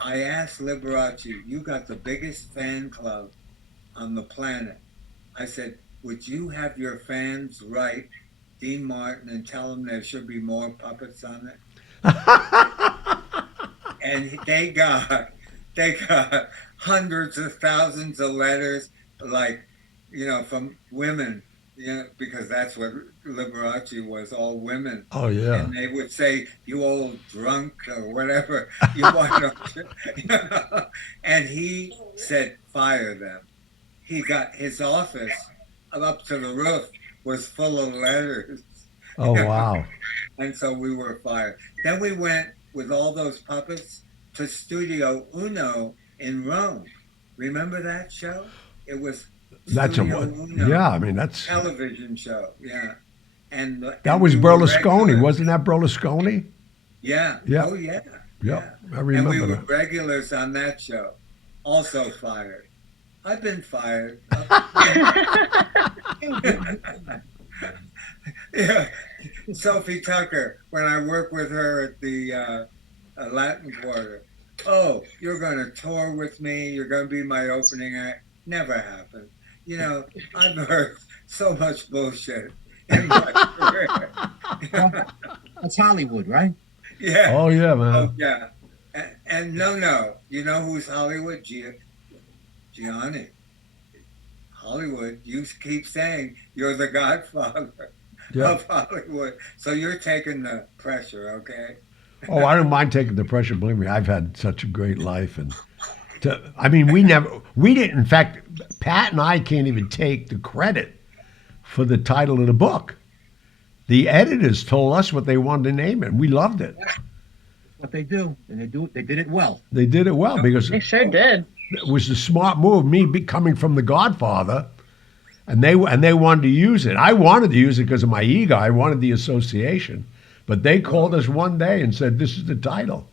I asked Liberace, you got the biggest fan club on the planet. I said, would you have your fans write Dean Martin and tell them there should be more puppets on it? And they got hundreds of thousands of letters, like, from women, because that's what Liberace was, all women. Oh, yeah. And they would say, you old drunk or whatever you want to, And he said, fire them. He got his office up to the roof was full of letters. Oh, wow. And so we were fired. Then we went with all those puppets to Studio Uno in Rome. Remember that show? It was That's a Studio what? Uno, Yeah, I mean, that's. television show. Yeah. And That was we were Berlusconi. regulars. Wasn't that Berlusconi? Yeah. Yeah. Oh, yeah. Yep. I And we remember were that. regulars on that show. Also fired. I've been fired. Yeah. Sophie Tucker, when I worked with her at the Latin Quarter. Oh, you're going to tour with me. You're going to be my opening act. Never happened. You know, I've heard so much bullshit in my career. That's Hollywood, right? Yeah. Oh yeah, man. Oh, yeah. And no. You know who's Hollywood? Gianni. Hollywood. You keep saying you're the godfather Yeah. of Hollywood. So you're taking the pressure, okay? Oh, I don't mind taking the pressure. Believe me, I've had such a great life, and we didn't. In fact, Pat and I can't even take the credit for the title of the book. The editors told us what they wanted to name it, and we loved it. What they do, and they did it well. They did it well because They sure did. it was the smart move. Coming from The Godfather, and they wanted to use it. I wanted to use it because of my ego. I wanted the association, but they called us one day and said, "This is the title."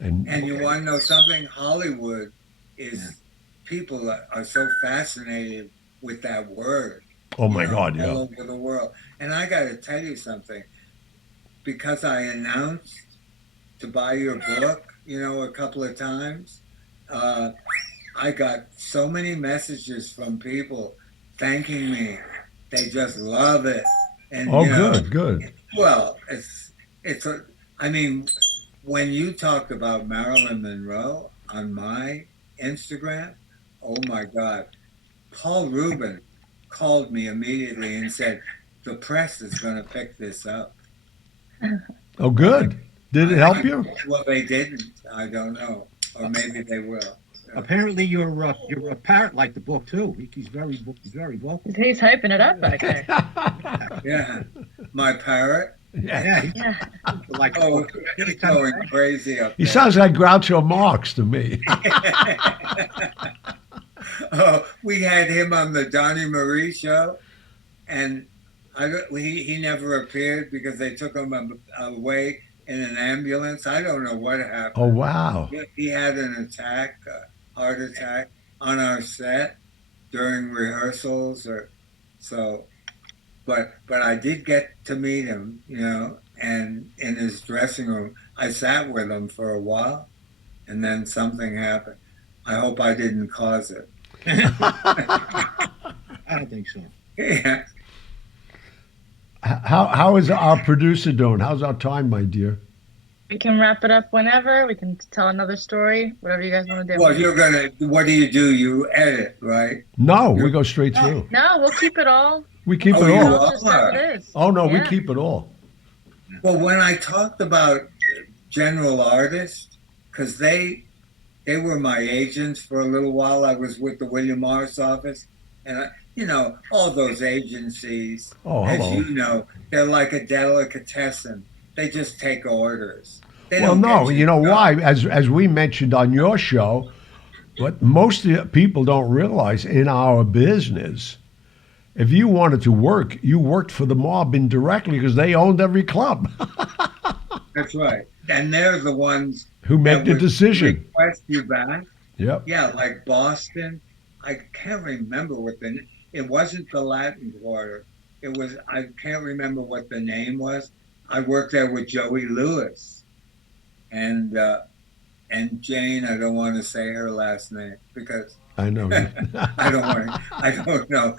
And you want to know something? Hollywood is people are so fascinated with that word. oh my God, yeah. All over the world. And I got to tell you something. Because I announced to buy your book, a couple of times, I got so many messages from people thanking me. They just love it. And Oh, good. Well, when you talked about Marilyn Monroe on my Instagram, oh my God, Paul Rubin called me immediately and said, the press is going to pick this up. Oh, good. Did it help you? Well, they didn't. I don't know. Or maybe they will. Apparently, your parrot liked the book too. He's very vocal. He's hyping it up back there. Yeah. My parrot? Yeah, Yeah. like He's going crazy up He there. sounds like Groucho Marx to me. Oh, we had him on the Donnie Marie show, and he never appeared because they took him away in an ambulance. I don't know what happened. Oh, wow. He had an attack, heart attack, on our set during rehearsals, but I did get to meet him, and in his dressing room, I sat with him for a while, and then something happened. I hope I didn't cause it. I don't think so. Yeah. How is our producer doing? How's our time, my dear? We can wrap it up whenever. We can tell another story, whatever you guys want to do. Well, what do? You edit, right? No, we go straight through. No, we'll keep it all. We keep Oh, it you all. are? Just as it is. Oh, no, we Yeah. keep it all. Well, when I talked about general artists, because they were my agents for a little while. I was with the William Morris office, and all those agencies, Oh, as hello. you know, they're like a delicatessen. They just take orders. They Well, don't no, get you know done. why? As we mentioned on your show, what most of the people don't realize in our business, if you wanted to work, you worked for the mob indirectly because they owned every club. That's right, and they're the ones Who make that the would decision. request you back. Yep. Yeah, like Boston. I can't remember it wasn't the Latin Quarter. I can't remember what the name was. I worked there with Joey Lewis and Jane. I don't want to say her last name because I know. I don't know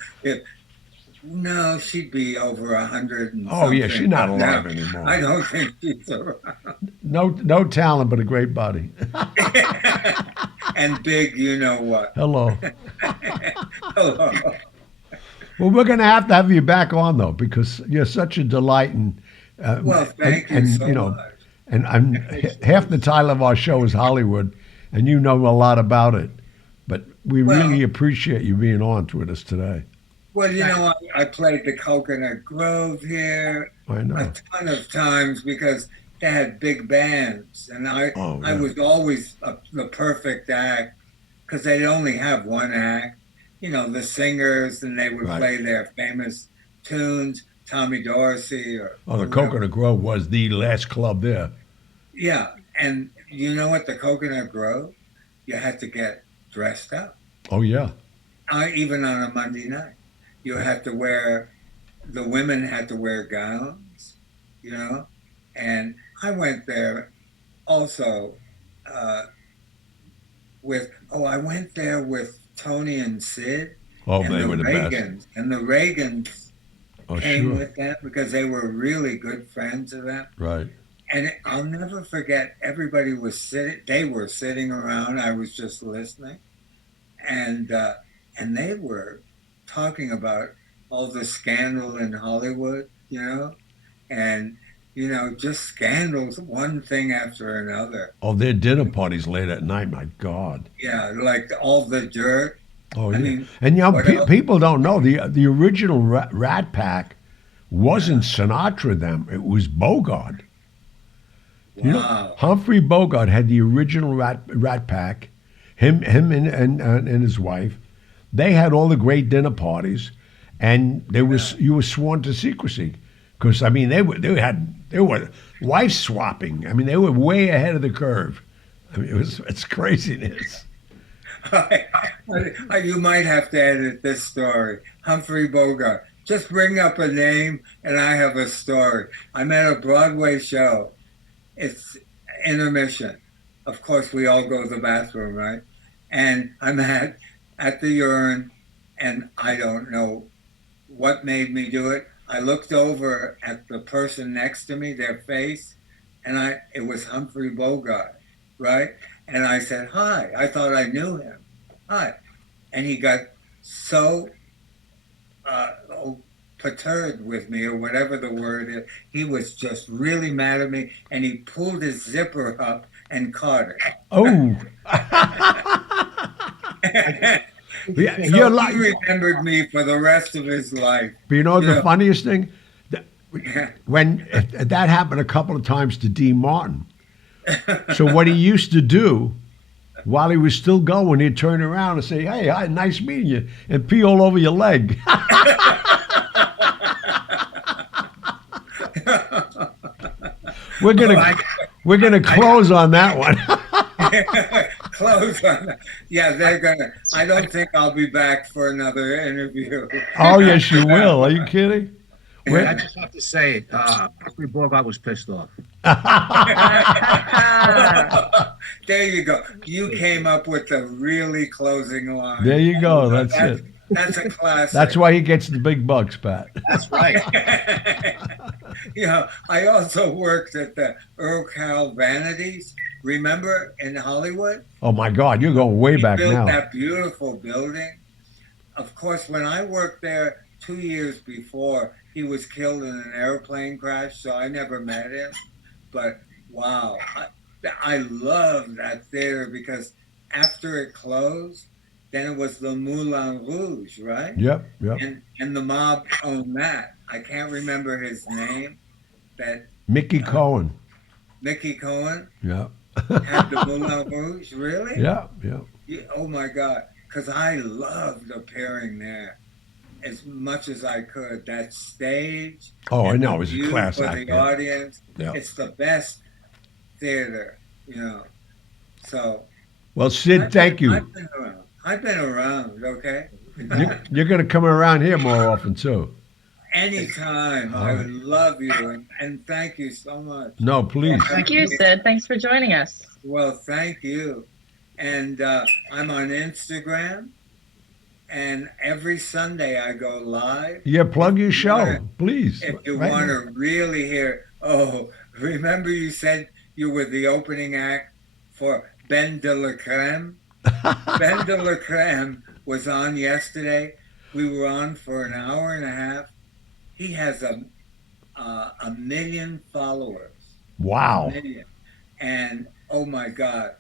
no, she'd be over 100 and Oh, yeah, something. she's not No, alive anymore. I don't think she's around. No talent, but a great body. And big, you know what. Hello. Hello. Well, we're going to have you back on, though, because you're such a delight. And, Well, thank you so much. And half the title of our show is Hollywood, and you know a lot about it. But we really appreciate you being on with us today. Well, I played the Coconut Grove here I know. a ton of times because they had big bands, and I was always the perfect act because they'd only have one act. The singers, and they would play their famous tunes, Tommy Dorsey or Oh, the whoever. Coconut Grove was the last club there. Yeah, and you know what the Coconut Grove? You had to get dressed up. Oh yeah. Even on a Monday night, you had to wear. The women had to wear gowns, you know, and I went there also uh, I went there with Tony and Sid Oh, and they were the best. And the Reagans Oh, came sure. with them because they were really good friends of them. Right. And I'll never forget, everybody was they were sitting around. I was just listening. And, uh, and they were talking about all the scandal in Hollywood, and, just scandals, one thing after another. Oh, their dinner parties late at night. My God. Yeah, like all the dirt. Oh I yeah. mean, And what else? people don't know the original Rat Pack wasn't Sinatra. Them. It was Bogart. You know, Wow. Humphrey Bogart had the original Rat Pack. Him and his wife. They had all the great dinner parties, and you were sworn to secrecy, because I mean they were wife swapping. I mean they were way ahead of the curve. I mean it's craziness. You might have to edit this story. Humphrey Bogart. Just bring up a name, and I have a story. I'm at a Broadway show. It's intermission. Of course, we all go to the bathroom, right? And I'm at the urine, and I don't know what made me do it. I looked over at the person next to me, their face, and it was Humphrey Bogart, right? And I said, hi. I thought I knew him. Hi. And he got so perturbed with me, or whatever the word is. He was just really mad at me, and he pulled his zipper up and caught it. Oh, yeah, So you're he like. remembered me for the rest of his life. But you know the Yeah. funniest thing, when that happened a couple of times to Dean Martin. So what he used to do, while he was still going, he'd turn around and say, "Hey, hi, nice meeting you," and pee all over your leg. We're gonna close on that one. Close on that. Yeah, they're gonna. I don't think I'll be back for another interview. Oh yes, you will. Are you kidding? I just have to say it. Humphrey Bogart was pissed off. There you go. You came up with the really closing line. There you go. That's it. That's a classic. That's why he gets the big bucks, Pat. That's right. I also worked at the Earl Cal Vanities. Remember, in Hollywood? Oh my God, you're going way back Built now. that beautiful building. Of course, when I worked there 2 years before, he was killed in an airplane crash, so I never met him. But wow, I love that theater, because after it closed, then it was the Moulin Rouge, right? Yep. And the mob owned that. I can't remember his name. That Mickey Cohen. Mickey Cohen Yeah. had the Moulin Rouge, really? Yeah. Oh my God, because I loved appearing there as much as I could. That stage. Oh, I and know. the It was a view class for act. the Yeah. audience. Yeah. It's the best theater, So. Well, Sid, thank you. I've been around. Okay. You're going to come around here more often too. Anytime. I would love you, and thank you so much. No, please. Thank you, Sid. Thanks for joining us. Well, thank you. And I'm on Instagram, and every Sunday I go live. Yeah, plug your show, please. If you Right want now. to really hear, remember you said you were the opening act for Ben de la Creme? Ben de la Creme was on yesterday. We were on for an hour and a half. He has a million followers. Wow. A million. And oh my God,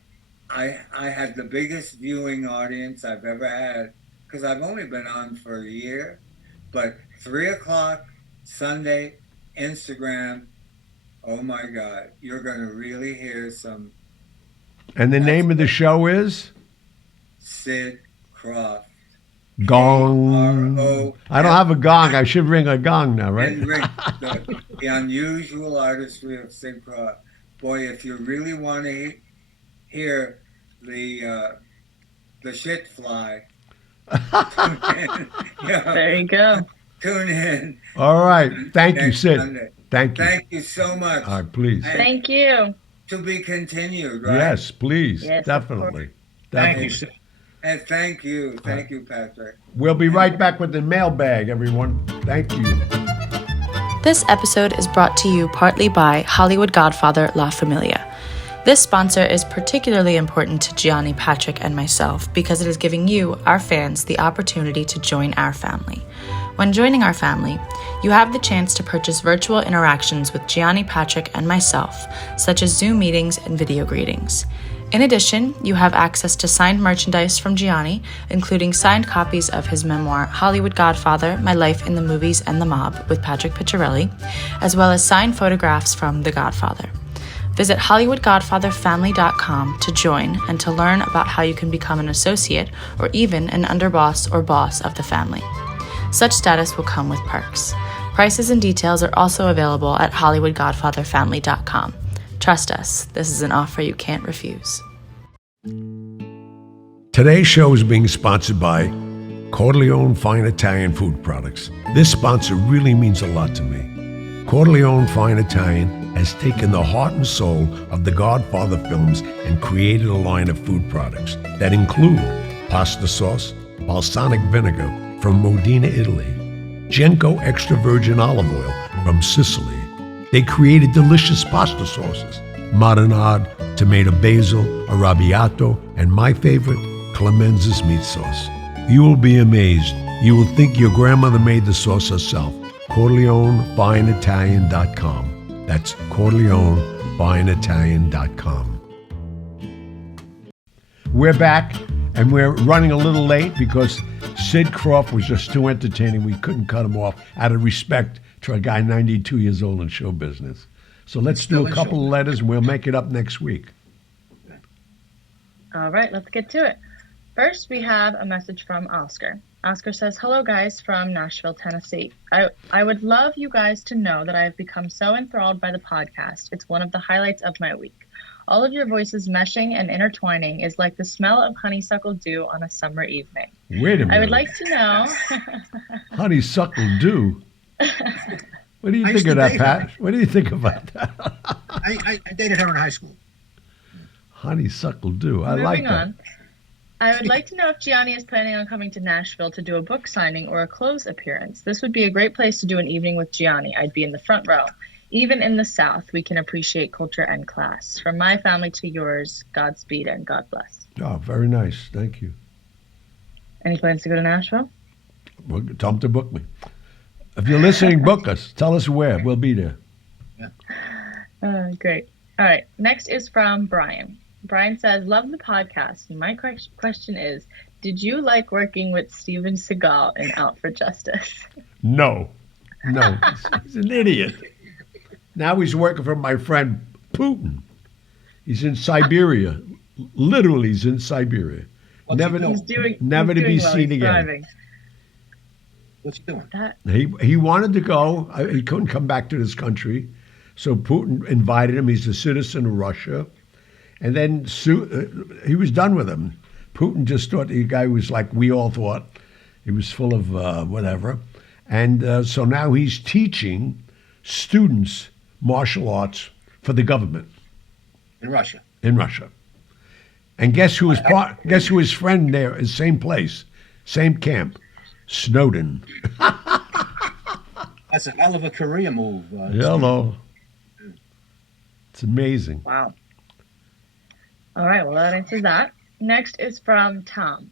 I had the biggest viewing audience I've ever had, because I've only been on for a year. But 3:00 Sunday, Instagram. Oh my God, you're going to really hear some And the name of the show is Sid Krofft. Gong. K-R-O-F-T. I don't have a gong. I should ring a gong now, right? And Rick, the unusual artistry of Sid Krofft. boy, if you really want to hear the shit fly, tune in. There you go. Tune in. All right. Thank you, Next Sid. Sunday. Thank you. Thank you so much. All right, please. And Thank you. to be continued, right? Yes, please. Yes, of Definitely. Thank you, Definitely. Sid. And thank you. Thank you, Patrick. We'll be right back with the mailbag, everyone. Thank you. This episode is brought to you partly by Hollywood Godfather La Familia. This sponsor is particularly important to Gianni, Patrick, and myself because it is giving you, our fans, the opportunity to join our family. When joining our family, you have the chance to purchase virtual interactions with Gianni, Patrick, and myself, such as Zoom meetings and video greetings. In addition, you have access to signed merchandise from Gianni, including signed copies of his memoir, Hollywood Godfather, My Life in the Movies and the Mob, with Patrick Picciarelli, as well as signed photographs from The Godfather. Visit HollywoodGodfatherFamily.com to join and to learn about how you can become an associate or even an underboss or boss of the family. Such status will come with perks. Prices and details are also available at HollywoodGodfatherFamily.com. Trust us, this is an offer you can't refuse. Today's show is being sponsored by Corleone Fine Italian Food Products. This sponsor really means a lot to me. Corleone Fine Italian has taken the heart and soul of the Godfather films and created a line of food products that include pasta sauce, balsamic vinegar from Modena, Italy, Genco extra virgin olive oil from Sicily. They created delicious pasta sauces, marinade, tomato basil, arrabbiato, and my favorite, Clemenza's meat sauce. You will be amazed. You will think your grandmother made the sauce herself. CorleoneFineItalian.com. That's CorleoneFineItalian.com. We're back, and we're running a little late because Sid Krofft was just too entertaining. We couldn't cut him off out of respect to a guy 92 years old in show business. So let's do a couple of letters, and we'll make it up next week. All right, let's get to it. First, we have a message from Oscar. Oscar says, hello guys from Nashville, Tennessee. I would love you guys to know that I have become so enthralled by the podcast. It's one of the highlights of my week. All of your voices meshing and intertwining is like the smell of honeysuckle dew on a summer evening. Wait a minute. I would like to know... Honeysuckle dew? What do you think of that, Pat? What do you think about that? I dated her in high school. Honeysuckle dew. I like that. Moving on. I would like to know if Gianni is planning on coming to Nashville to do a book signing or a clothes appearance. This would be a great place to do an evening with Gianni. I'd be in the front row. Even in the South, we can appreciate culture and class. From my family to yours, Godspeed and God bless. Oh, very nice. Thank you. Any plans to go to Nashville? Well, tell them to book me. If you're listening, book us. Tell us where. We'll be there. Great. All right. Next is from Brian. Brian says, love the podcast. My question is, did you like working with Steven Seagal in Out for Justice? No. He's an idiot. Now he's working for my friend Putin. He's in Siberia. Literally, he's in Siberia. Never to be seen again. What's he doing? He wanted to go. He couldn't come back to this country. So Putin invited him. He's a citizen of Russia. And then he was done with him. Putin just thought the guy was like we all thought. He was full of whatever. And so now he's teaching students martial arts for the government. In Russia. And guess who his friend there is? Same place, same camp. Snowden. That's a hell of a career move. Hello. It's amazing. Wow. All right, well, that answers that. Next is from Tom.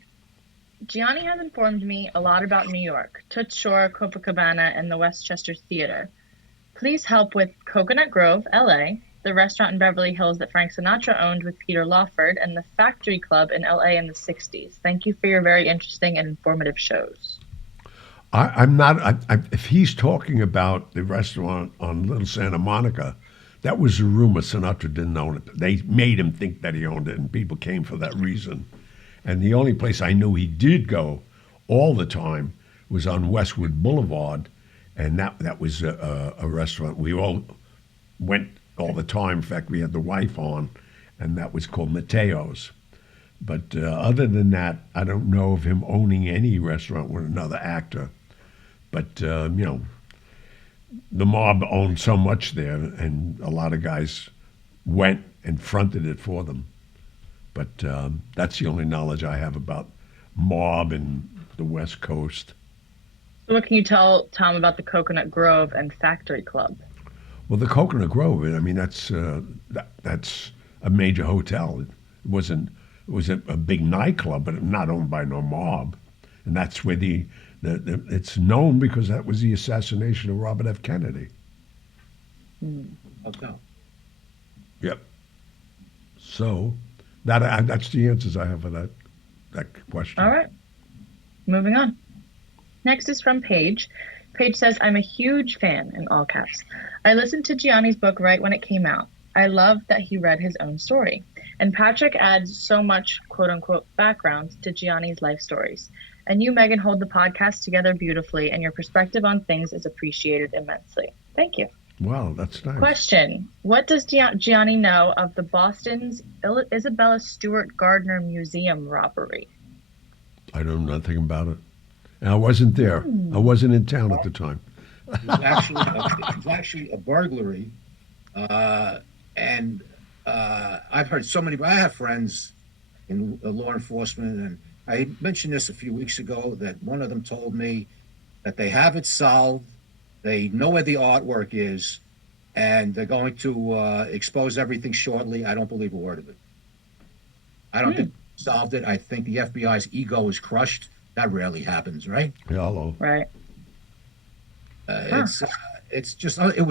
Gianni has informed me a lot about New York, Toots Shor, Copacabana, and the Westchester Theater. Please help with Coconut Grove, LA, the restaurant in Beverly Hills that Frank Sinatra owned with Peter Lawford, and the Factory Club in LA in the 60s. Thank you for your very interesting and informative shows. I'm not, if he's talking about the restaurant on Little Santa Monica, that was a rumor. Sinatra didn't own it. They made him think that he owned it, and people came for that reason. And the only place I knew he did go all the time was on Westwood Boulevard, and that was a restaurant we all went all the time. In fact, we had the wife on, and that was called Mateo's. But other than that, I don't know of him owning any restaurant with another actor. But, the mob owned so much there, and a lot of guys went and fronted it for them. But that's the only knowledge I have about mob and the West Coast. So what can you tell Tom about the Coconut Grove and Factory Club? Well, the Coconut Grove, I mean, that's a major hotel. It was a big nightclub, but not owned by no mob. And that's where it's known because that was the assassination of Robert F. Kennedy. Okay. Yep. So that's the answers I have for that question. All right. Moving on. Next is from Paige. Paige says, I'm a huge fan, in all caps. I listened to Gianni's book right when it came out. I love that he read his own story. And Patrick adds so much, quote-unquote, background to Gianni's life stories. And you, Megan, hold the podcast together beautifully, and your perspective on things is appreciated immensely. Thank you. Wow, that's nice. Question. What does Gianni know of the Boston's Isabella Stewart Gardner Museum robbery? I know nothing about it. And I wasn't there. I wasn't in town at the time. It was actually a burglary. And I've heard so many, I have friends in law enforcement, and I mentioned this a few weeks ago, that one of them told me that they have it solved, they know where the artwork is, and they're going to expose everything shortly. I don't believe a word of it. I don't think they solved it. I think the FBI's ego is crushed. That rarely happens, right? Hello. Right. It's just, it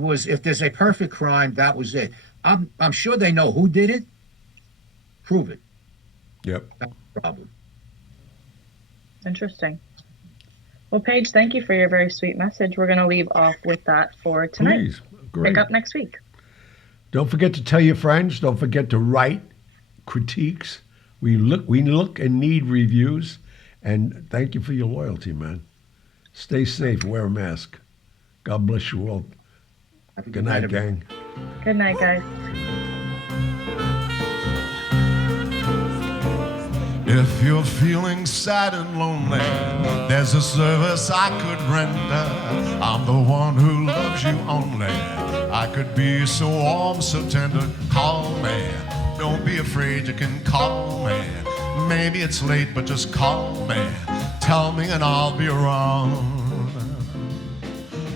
was, if there's a perfect crime, that was it. I'm sure they know who did it. Prove it. Yep. That's the problem. Interesting. Well, Paige, thank you for your very sweet message. We're going to leave off with that for tonight. Please. Great. Pick up next week. Don't forget to tell your friends. Don't forget to write critiques. We look and need reviews. And thank you for your loyalty, man. Stay safe. Wear a mask. God bless you all. Good night, gang. Good night, guys. If you're feeling sad and lonely, there's a service I could render. I'm the one who loves you only. I could be so warm, so tender. Call me. Don't be afraid, you can call me. Maybe it's late, but just call me. Tell me and I'll be around.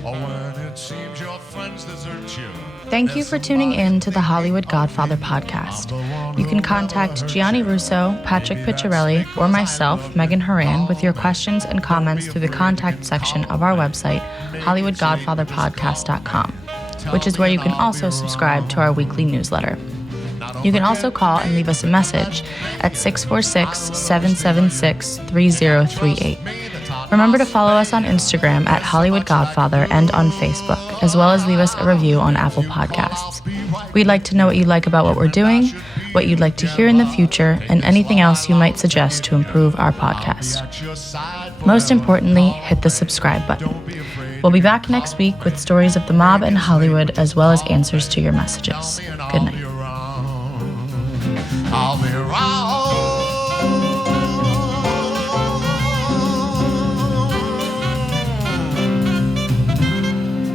Or when it seems your friends desert you. Thank you for tuning in to the Hollywood Godfather podcast. You can contact Gianni Russo, Patrick Picciarelli, or myself, Megan Horan, with your questions and comments through the contact section of our website, HollywoodGodfatherPodcast.com, which is where you can also subscribe to our weekly newsletter. You can also call and leave us a message at 646-776-3038. Remember to follow us on Instagram at Hollywood Godfather and on Facebook, as well as leave us a review on Apple Podcasts. We'd like to know what you like about what we're doing, what you'd like to hear in the future, and anything else you might suggest to improve our podcast. Most importantly, hit the subscribe button. We'll be back next week with stories of the mob and Hollywood, as well as answers to your messages. Good night. I'll be around.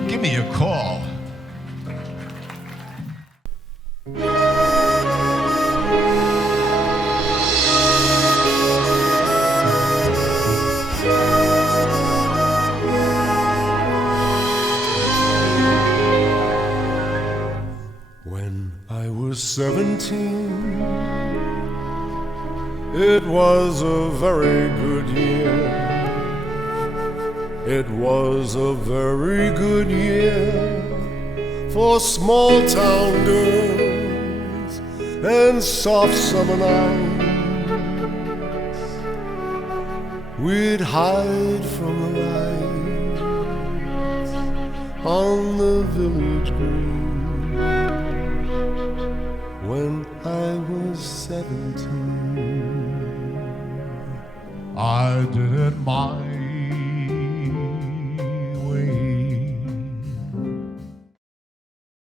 Give me a call. When I was 17, it was a very good year. It was a very good year for small town girls and soft summer nights. We'd hide from the lights on the village green. When I was 17, I did it my